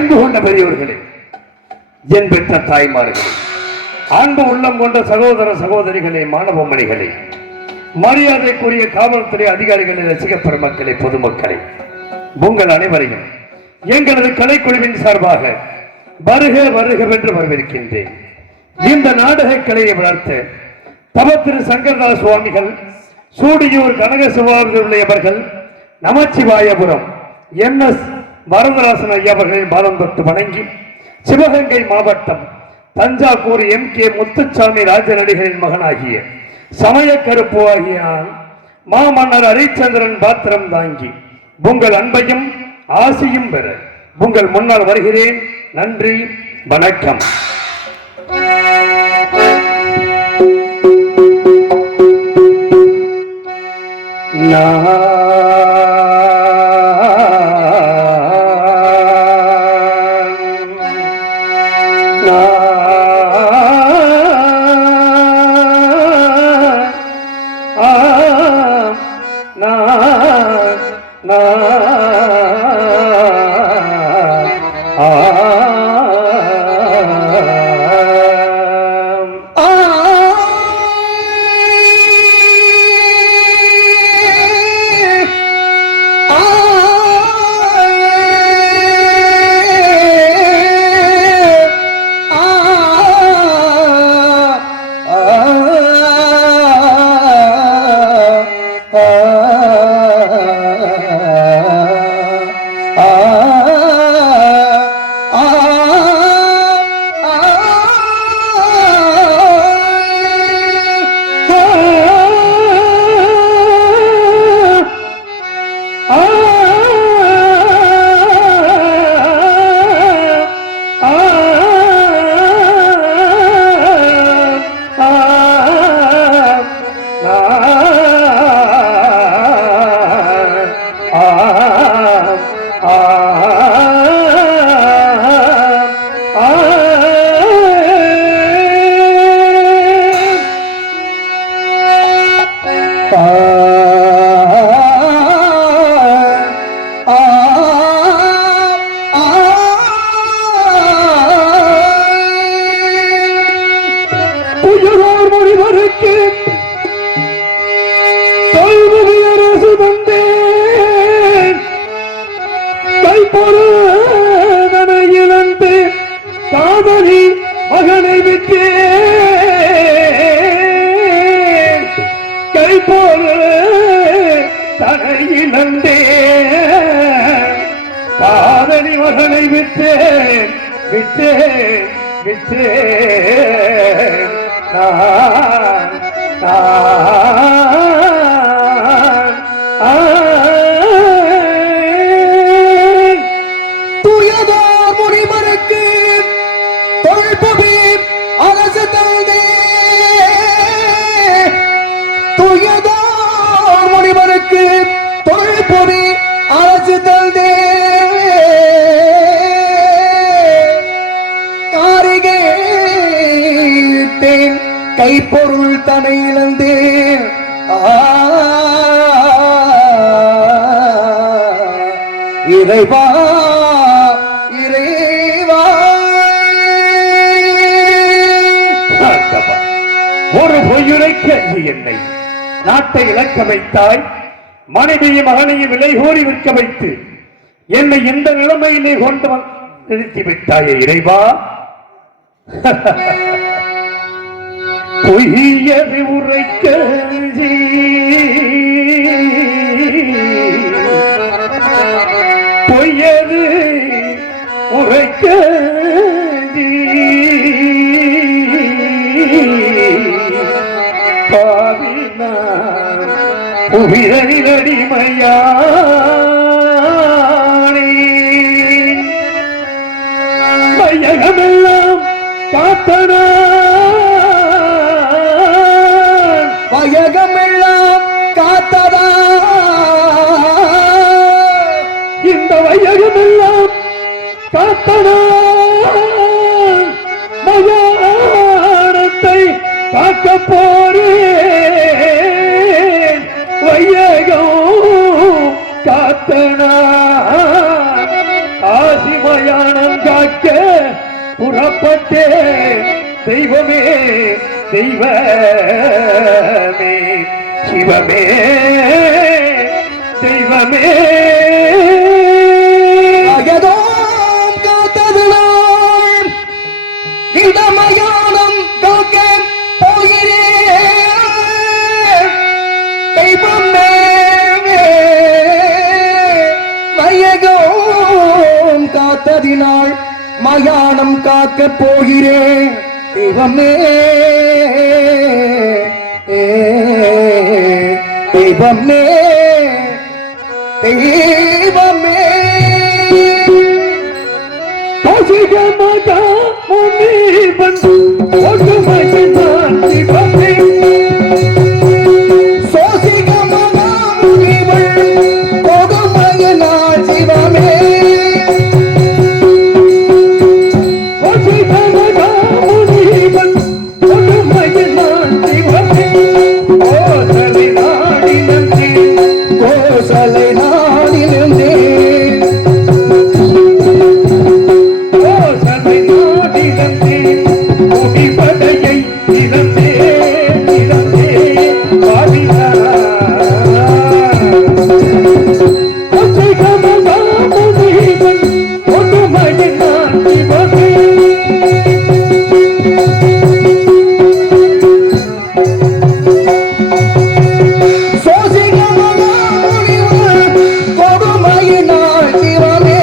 அன்பு கொண்ட பெரியவர்களே, என் பெற்ற தாய்மார்களே, அன்பு உள்ளம் கொண்ட சகோதர சகோதரிகளே, மாணவ மணிகளே, மரியாதைக்குரிய காவல்துறை அதிகாரிகளே, ரசிக பெருமக்களே, பொதுமக்களே, உங்கள் அனைவரையும் எங்களது கலைக்குழுவின் சார்பாக வருக வருக என்று வரவேற்கின்றேன். இந்த நாடக கலையை வளர்த்த தவத்திரு சங்கரதாஸ் சுவாமிகள், சூடியூர் கனக சுவாமிகள், நமச்சிவாயபுரம் NS வரதராசன் ஐயா அவர்களின் பாதம் தொட்டு வணங்கி, சிவகங்கை மாவட்டம் தஞ்சாவூர் MK முத்துசாமி ராஜநடிகரின் மகனாகிய சமய கருப்பு ஆகிய மாமன்னர் ஹரிச்சந்திரன் பாத்திரம் தாங்கி உங்கள் அன்பையும் ஆசையும் பெற உங்கள் முன்னால் வருகிறேன். நன்றி, வணக்கம். மகனை விட்டு கை போல தனையிலந்தே காதலி மகனை விட்டு விட்டு விட்டு தொழில்பொறி அரசு தந்தே காரிகேட்டேன் கைப்பொருள் தனை இழந்தேன் இறைவா இறைவா ஒரு பொய்யுரைக்க என்னை நாட்டை இழக்க வைத்தாய், மனைவியும் மகனையும் விலை கோரி விற்க வைத்து என்னை எந்த நிலைமையிலே கொண்டு நிறுத்தி விட்டாயே இறைவா. பொய்யது உரைக்க பொய்யது உரைக்க உயிரடிமையானே வையகமெல்லாம் காத்தனா வையகமெல்லாம் காத்ததா இந்த வையகமெல்லாம் காத்தனா மயானத்தை காக்க போறேன் வையகம் காத்தனா காசி மயானம் காக்க புறப்பட்டே தெய்வமே தெய்வமே சிவமே தெய்வமே அகதோம் காத்தது நான் இடமயானம் காக்க போகிறேன் தெய்வமே மயகோம் காத்ததினால் மயானம் காக்க போகிறேன் தெய்வமே தெய்வமே தெய்வமே காசிகமகா முனிவன் ஒடுமையினான் சிவமே சோசிகமகா முனிவன் ஒடுமையினான் சிவமே காசிகமகா முனிவன் ஒடுமையினான் சிவமே கோசலை நாடினந்தே கோசலை நாடினந்தே கோசலை நாடினந்தே முடிபடையை இழந்தே இழந்தே பாடினார் கோசைகமகா முனிவன் ஒடுமையினான் சிவமே சோசிகமகா முனிவன் கொடுமையினால் சிவமே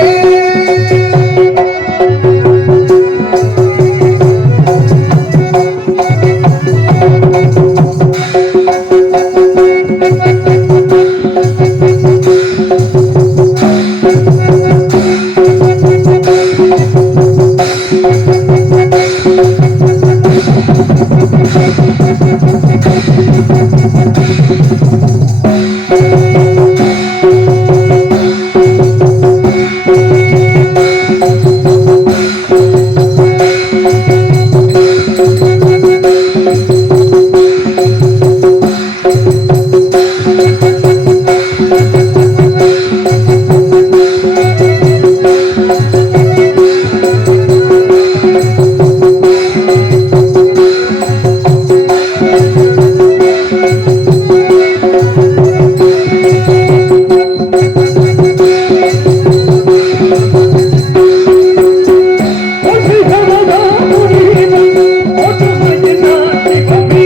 கோசைகமகா முனிவன் ஒடுமையினான் சிவமே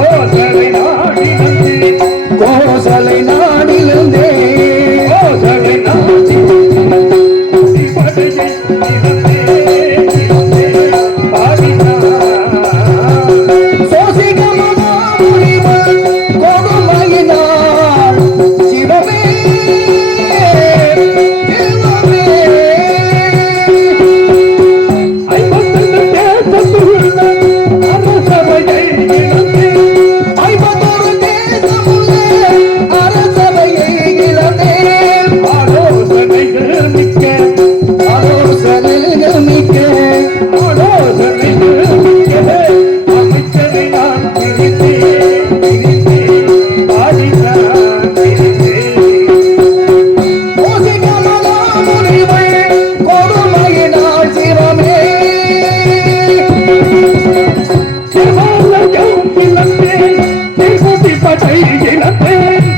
கோசலை நாடினந்தே கோசலை நாடினந்தே கோசலை நாடினந்தே முடிபடையை இழந்தே இழந்தே பாடினார் சோசிகமகா முனிவன் கொடுமையினால் சிவமே சிவமே ஐம்பத்தெட்டு தேசத்துள்ள அரசவையை இழந்தே ஐம்பத்தொரு தேசமுள்ள அரசவையை இழந்தேன் ஆலோசனைகள் மிக்க ஆலோசனைகள் மிக்க ஆலோசனைகள் மிக்க அமைச்சரை நான் பிரித்தேன் பிரித்தேன் பாடினான் பிரித்தேன் சோசிகமகா முனிவன் கொடுமையினால் சிவமே தேவாலயம் இழந்தேன் திருப்பதி படை இழந்தேன்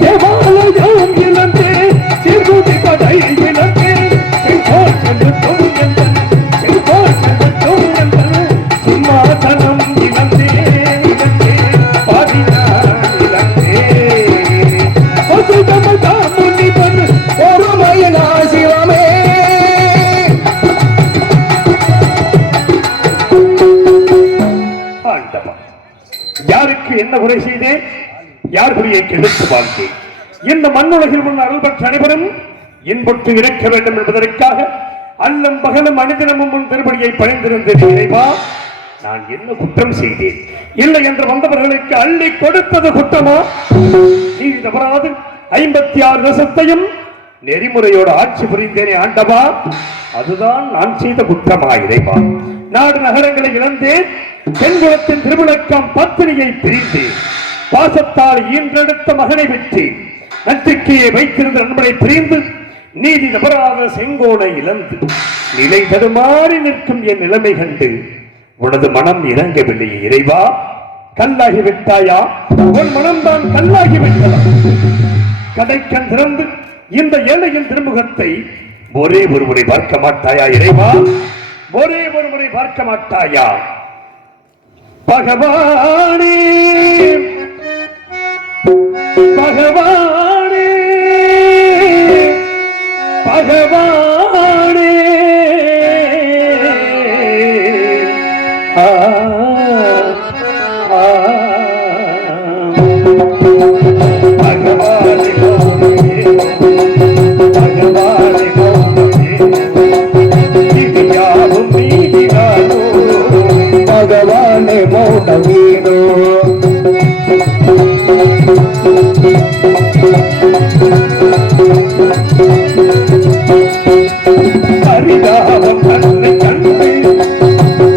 தேவாலயம் இழந்தேன் திருப்பதி படை இழந்தேன் செல்போல் செலுத்தும் எந்தன் செல்போல் செலுத்தும் எந்தன் சிம்மாசனம் இழந்தேன் இழந்தேன் பாடினான் இழந்தேன் கோசைகமகா முனிவன் கொடுமையினால் சிவமே ஆண்டவா, யாருக்கு என்ன குறை செய்தேன்? யார் குறையை கெடுத்து வாழ்ந்தேன்? இந்த மண்ணுலகில் உள்ள அருள்பற்ற அனைவரும் இன்புற்று இருக்க வேண்டும் என்பதற்காக அல்லும் பகலும் அனுதினமும் உன் திருப்படியை பணிந்திருந்தேன். இறைவா, நான் என்ன குற்றம் செய்தேன்? இல்லை என்று வந்தவர்களுக்கு அள்ளி கொடுத்தது குற்றமா? நீ தவறாது 56 தேசத்தையும் நெறிமுறையோடு ஆட்சி புரிந்தேனே ஆண்டவா, அதுதான் நான் செய்த குற்றமா? இறைவா, நாடு நகரங்களை இழந்தேன், பெண்குலத்தின் திருவிளக்கம் பத்தினியை பிரிந்தேன், பாசத்தால் ஈன்றெடுத்த மகனை விட்டு நம்பிக்கையை வைத்திருந்த நண்பனை பிரிந்து நீதி தவறாத செங்கோலை இழந்து நிலை தடுமாறி நிற்கும் என் நிலைமை கண்டு உனது மனம் இறங்கவில்லை இறைவா. கல்லாகி விட்டாயா? உன் மனம்தான் கல்லாகி விட்டதா? கடைக்கண் திறந்து இந்த ஏழையின் திருமுகத்தை ஒரே ஒரு முறை பார்க்க மாட்டாயா இறைவா? ஒரே ஒரு முறை பார்க்க மாட்டாயா? பகவானே பகவானே பகவானே பகவானே மௌனவீனோ பரிதாபம் தன்னை கண்டு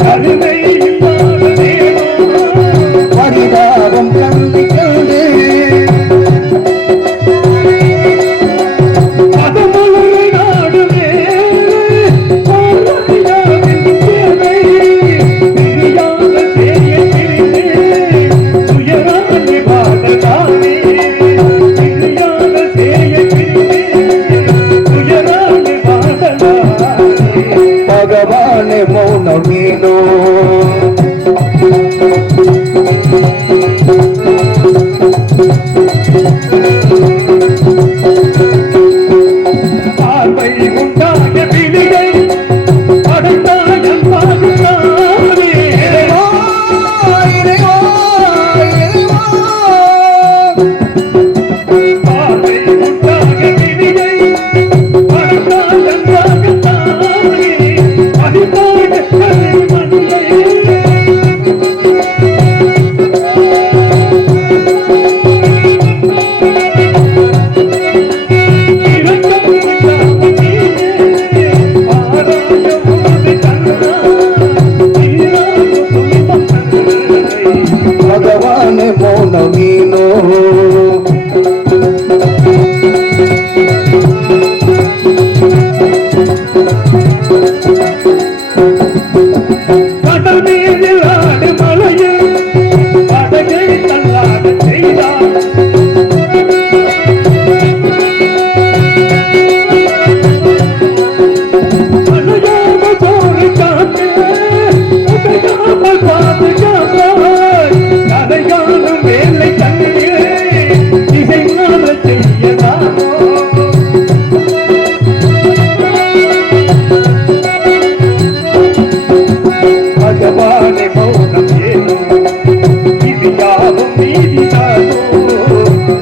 கருணை இல்லாத தேவோ பரிதாபம் கண்டு கண்டு அதமலை நாடுவே பார்வையாவின் தேவை பிரியாத தேய பிரிவே துயரானி பாததானே பிரியாத தேய பிரிவே துயரானி பாததானே பகவானே மௌனவீனோ பார்வை உண்டாக விழியை படைத்தாயன் பாதுகாவே இறைவா, இறைவா, இறைவா. பார்வை உண்டாக விழியை படைத்தாயன் பாதுகாவே அதிபாக கருமணியை பகவானே மௌனவீனோ கடல் மீதில் ஆடு மலையில் படகை தள்ளாட செய்தார் அணையாமல் போரை காத்து உடையாமல் பாதுகாப்பாய் கதைகாணும் வேலை கண்ணிலே இசை நாள செய்யலாமோ பகவானே மௌனம் ஏனோ இது யாவும் நீதிதானோ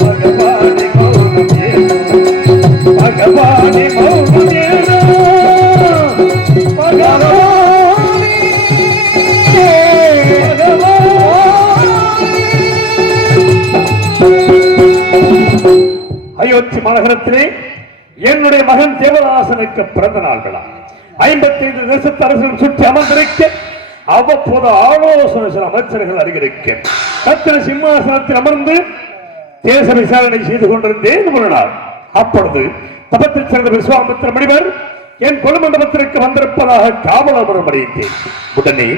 பகவானே மௌனம் ஏனோ பகவானே மௌனம் ஏனோ பகவானே அயோத்தி மாநகரத்திலே என்னுடைய மகன் தேவதாசனுக்கு பிறந்த நாள் விழா 55 தேசத்து அரசுகள் சுற்றி அமர்ந்திருக்க அவ்வப்போது ஆலோசனை சில அமைச்சர்கள் அறிவிக்க கத்திர சிம்மாசனத்தில் அமர்ந்து தேச விசாரணை செய்து கொண்டிருந்தேன் ஒரு நாள். அப்பொழுது தபத்தில் சேர்ந்த விஸ்வாமித்திர முனிவர் என் கொலுமண்டபத்திற்கு வந்திருப்பதாக காவலமரம் அடைந்தேன். உடனே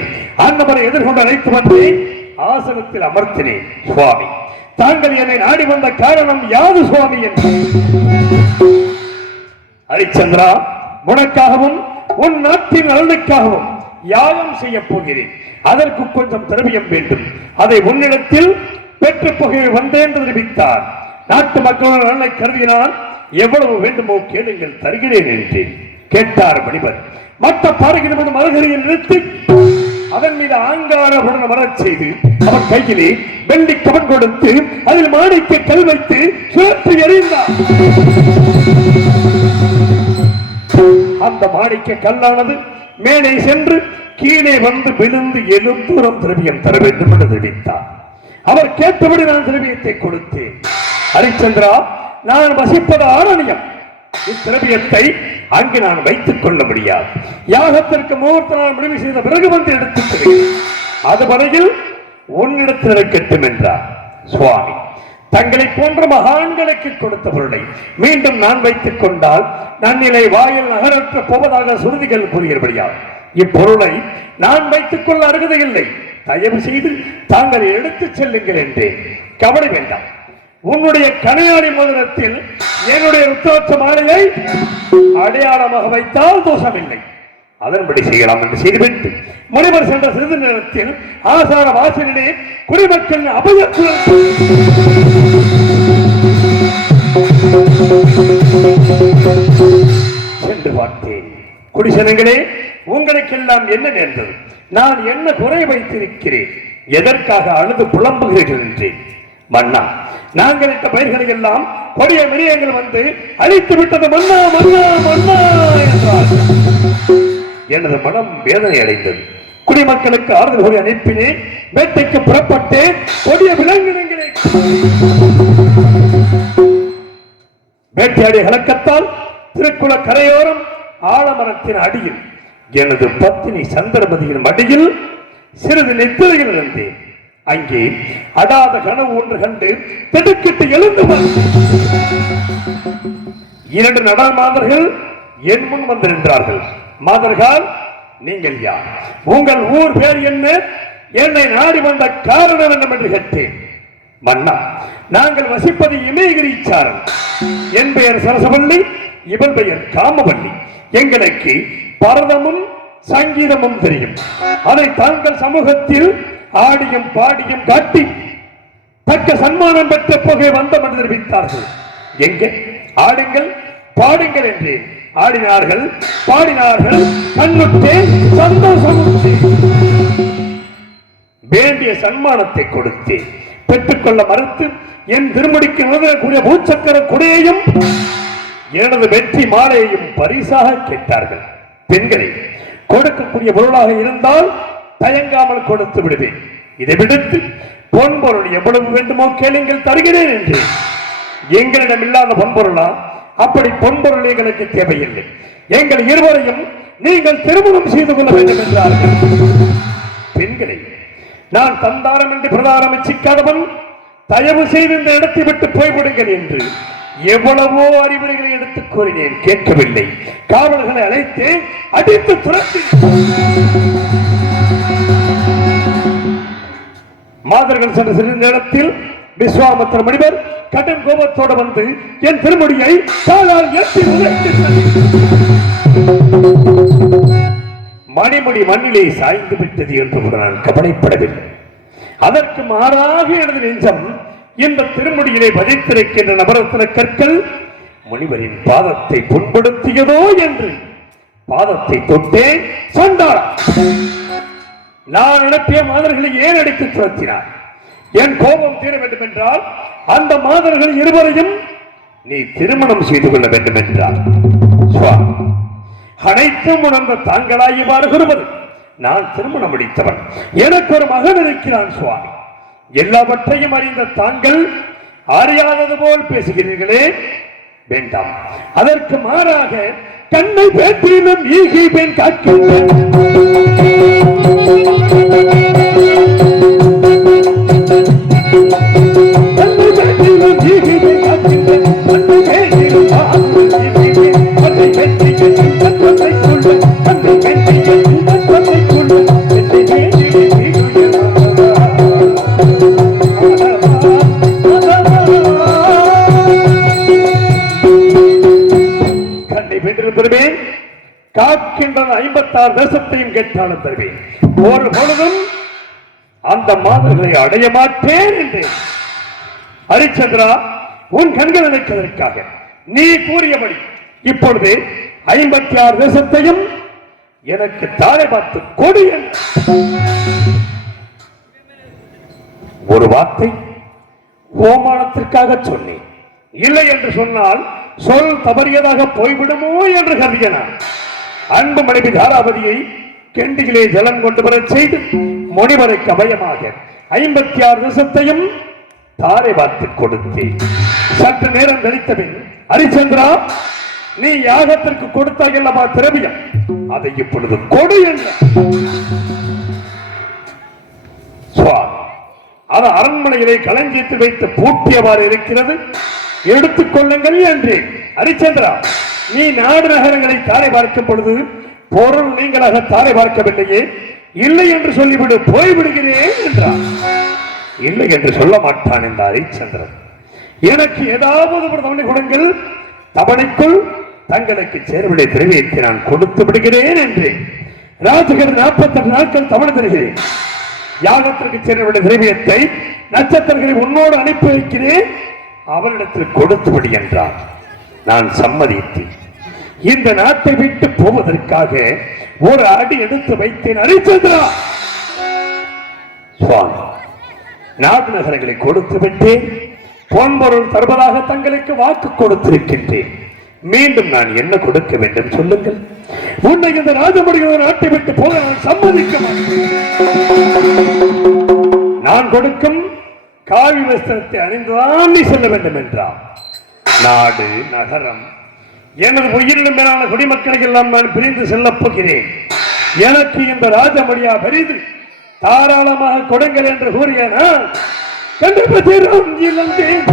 அன்னவரை எதிர்கொண்டு அழைத்து வந்தேன். ஆசனத்தில் அமர்த்தினேன். சுவாமி, தாங்கள் என்னை நாடி வந்த காரணம் யாது சுவாமி என்று. ஹரிச்சந்திரா, உனக்காகவும் உன் நாட்டின் நலனுக்காகவும் யாகம் செய்ய போகிறேன். அதற்கு கொஞ்சம் திரவியம் வேண்டும். அதை உன்னிடத்தில் பெற்று புகை வந்தேன் என்று தெரிவித்தார். நாட்டு மக்களுடன் நலனை கருதினால் எவ்வளவு வேண்டுமோ கேளுங்கள், தருகிறேன் என்றேன். கேட்டார் மணிவர். மற்ற பாடுகிற மரகரியில் நிறுத்தி அதன் மீது ஆங்காரவுடன் அமரச் செய்து அவன் கையிலே வெள்ளி கவன் கொடுத்து அதில் மாணிக்க கல் வைத்து சுழற்றி எறிந்தார். அந்த மாணிக்க கல்லானது மேலே சென்று கீழே வந்து விழுந்து எழுந்தூரம் திரவியம் தர வேண்டும் என்று தெரிவித்தார். அவர் கேட்டபடி நான் திரவியத்தை கொடுத்தேன். ஹரிச்சந்திரா, நான் வசிப்பது ஆரண்யம். இத்திரவியத்தை அங்கு நான் வைத்துக் கொள்ள முடியாது. யாகத்திற்கு முகூர்த்த நாள் முடிவு செய்த பிறகு வந்து எடுத்துக் அது வரையில் உன்னிடத்தில் இருக்கட்டும் என்றார். சுவாமி, தங்களை போன்ற மகான்களுக்கு கொடுத்த பொருளை மீண்டும் நான் வைத்துக் கொண்டால் நன்னிலை வாயில் நகரற்ற போவதாக சுருதிகள் கூறுகிறபடியால் இப்பொருளை நான் வைத்துக் கொள்ள அருகதையில்லை. தயவு செய்து தாங்கள் எடுத்துச் செல்லுங்கள் என்றேன். கவலை வேண்டாம். உன்னுடைய கனையாடி மோதிரத்தில் என்னுடைய ருத்ராட்ச மாலையை அடையாளமாக வைத்தால் தோஷமில்லை. அதன்படி செய்யலாம் என்று செய்துவிட்டு முனிவர் சென்ற சிறிது நேரத்தில் ஆசார வாசலிலே குடிமக்கள் அபயத்துடன் சென்று பார்த்தேன். குடிசனங்களே, உங்களுக்கெல்லாம் என்ன நேர்ந்தது? நான் என்ன குறை வைத்திருக்கிறேன்? எதற்காக அழுது புலம்புகிறீர்கள் என்றேன். மன்னா, நாங்கள் இட்ட பயிர்களை எல்லாம் கொடிய மிரியங்கள் வந்து அழித்து விட்டது மன்னா மன்னா மன்னா என்றார். எனது மனம் வேதனை அடைந்தது. குடிமக்களுக்கு ஆறுதல் கூறி அனுப்பினேன். வேட்டைக்கு புறப்பட்டேன். கொடிய விலங்கினங்களை வேட்டையாடிய கலக்கத்தால் திருக்குள கரையோரம் ஆலமரத்தின் அடியில் எனது பத்தினி சந்திரமதியின் மடியில் சிறிது நித்திரையில் இருந்தேன். அங்கே அடாத கனவு ஒன்று கண்டு திடுக்கிட்டு எழுந்து இரண்டு நடன மாதர்கள் என் முன் வந்து நின்றார்கள். மாதர்கள், நீங்கள் யார்? உங்கள் ஊர் பேர் என்ன? என்னை நாடி வந்த காரணம் என்ன என்று கேட்டேன். மன்னா, நாங்கள் வசிப்பது இமயகிரீச்சாரன். என் பெயர் சரசவல்லி, இவள் பெயர் காமவல்லி. எங்களுக்கு பரதமும் சங்கீதமும் தெரியும். அதை தாங்கள் சமூகத்தில் ஆடியும் பாடியும் காட்டி தக்க சன்மானம் பெற்ற புகை வந்தம் என்று தெரிவித்தார்கள். எங்கே ஆடுங்கள் பாடுங்கள் என்று ஆடினார்கள், பாடினார்கள். கண்ணுட்டே சந்தோஷம். வேண்டிய சன்மானத்தை கொடுத்து பெற்றுக்கொள்ள மறுத்து என் திருமடிக்கு நிறுவனக்கூடிய பூச்சக்கர குடையையும் எனது வெற்றி மாலையையும் பரிசாக கேட்டார்கள். பெண்களை கொடுக்கக்கூடிய பொருளாக இருந்தால் தயங்காமல் கொடுத்து விடுவேன். இதை விடுத்து பொன்பொருள் எவ்வளவு வேண்டுமோ கேளுங்கள், தருகிறேன் என்று. எங்களிடம் இல்லாத பொன்பொருளா? அப்படி பொன்பொருள் எங்களுக்கு தேவையில்லை. எங்கள் இருவரையும் நீங்கள் திருமணம் செய்து கொள்ள வேண்டும் என்றார்கள். பெண்களை நான் தந்தாரம் என்று பிரதாரம் இச்சிக்காதவன், தயவு செய்து இந்த இடத்தை விட்டு போய்விடுங்கள் என்று எவ்வளவோ அறிவுரைகளை எடுத்துக் கூறினேன். கேட்கவில்லை. காவலர்களை அழைத்து அடித்து துரத்தி மாதர்கள் சென்ற சிறிது நேரத்தில் விஸ்வாமித்திர முனிவர் கடும் கோபத்தோடு வந்து என் திருமுடியை காலால் ஏற்றி மணிமுடி மண்ணிலே சாய்ந்து விட்டது என்று கூட நான் கவலைப்படவில்லை. அதற்கு மாறாக எனது நெஞ்சம் இந்த திருமுடியிலே பதித்திருக்கின்ற நவரத்ன கற்கள் முனிவரின் பாதத்தை புண்படுத்தியதோ என்று பாதத்தை தொட்டேன். சண்டாளா, நான் அனுப்பிய மாதர்களை ஏன் அடித்து துரத்தினார்? என் கோபம் தீர வேண்டும் என்றால் அந்த மாதர்கள் இருவரையும் நீ திருமணம் செய்து கொள்ள வேண்டும் என்றார். அனைத்தும் உணர்ந்த தாங்களாய் இவ்வாறு கூறுவது. நான் திருமணம் முடித்தவன், எனக்கு ஒரு மகன் இருக்கிறான் சுவாமி. எல்லாவற்றையும் அறிந்த தாங்கள் அறியாதது போல் பேசுகிறீர்களே, வேண்டாம். அதற்கு மாறாக கண்ணை பேற்றிலும் ஈகி பெண் காக்கின்றேன். காக்கின்ற 56 தேசத்தையும் கேட்டாலும் தருவேன். ஒரு பொழுதும் அந்த மாதர்களை அடைய மாட்டேன் என்றேன். ஹரிச்சந்திரா, உன் கண்கள் நினைப்பதற்காக நீ கூறியபடி இப்பொழுது 56 தேசத்தையும் எனக்கு தாரை பார்த்து கொடு என்ற ஒரு வார்த்தை ஓமானத்திற்காக சொன்னேன். இல்லை என்று சொன்னால் சொல் தவறியதாக போய்விடுமோ என்று கருதினான். அன்பு மனைவி தாராபதியை கெண்டியிலே ஜலம் கொண்டு வர செய்து முனிவருக்கு அபயமாக 56 தேசத்தையும் தாரை பார்த்து கொடுத்தேன். சற்று நேரம் கழித்தபின், ஹரிச்சந்திரா, நீ யாகத்திற்கு கொடுத்தாய் அல்லவா திரவியம், அதை இப்பொழுது கொடு என்ற அது அரண்மனையிலே களஞ்சியத்தில் வைத்து பூட்டியவாறு இருக்கிறது, எடுத்துக் கொள்ளுங்கள் என்றேன். ஹரிச்சந்திரா, நீ நாடு நகரங்களை தாரை பார்க்கும் பொழுது பொருள் நீங்களாக தாரை பார்க்கவில்லையே, இல்லை என்று சொல்லிவிடு, போய்விடுகிறேன் என்றார். இல்லை என்று சொல்ல மாட்டான் இந்த ஹரிச்சந்திரன். எனக்கு ஏதாவது ஒரு தவணை கொடுங்கள், தவணைக்குள் தங்களுக்கு சேருடைய திரவியத்தை நான் கொடுத்து விடுகிறேன் என்று ராஜகர் 48 நாட்கள் தவணை தருகிறேன். யாகத்திற்கு சேருடைய திரவியத்தை நட்சத்திரங்களை உன்னோடு அனுப்பி வைக்கிறேன், அவரிடத்தில் கொடுத்துவிடு என்றார். நான் சம்மதித்தேன். இந்த நாட்டை விட்டு போவதற்காக ஒரு அடி எடுத்து வைத்தேன். ஹரிச்சந்திரா, சுவாமி, நாடு நகரங்களை கொடுத்து விட்டேன், பொன்பொருள் தருவதாக தங்களுக்கு வாக்கு கொடுத்திருக்கின்றேன். மீண்டும் நான் என்ன கொடுக்க வேண்டும் சொல்லுங்கள். உன்னை இந்த ராஜமுடிகளை நாட்டை விட்டு போக நான் சம்மதிக்க மாட்டேன். நான் கொடுக்கும் காவி வஸ்திரத்தை அணிந்துதான் நீ செல்ல வேண்டும் என்றார். நாடு நகரம் எனது உயிரிலும் மேலான குடிமக்களுக்கு எல்லாம் நான் பிரிந்து செல்லப் போகிறேன். எனக்கு இந்த ராஜமடியா பெரிது, தாராளமாக கொடுங்கள் என்று கூறிய நான் கண்டுபத்திரம் இழந்தேன்.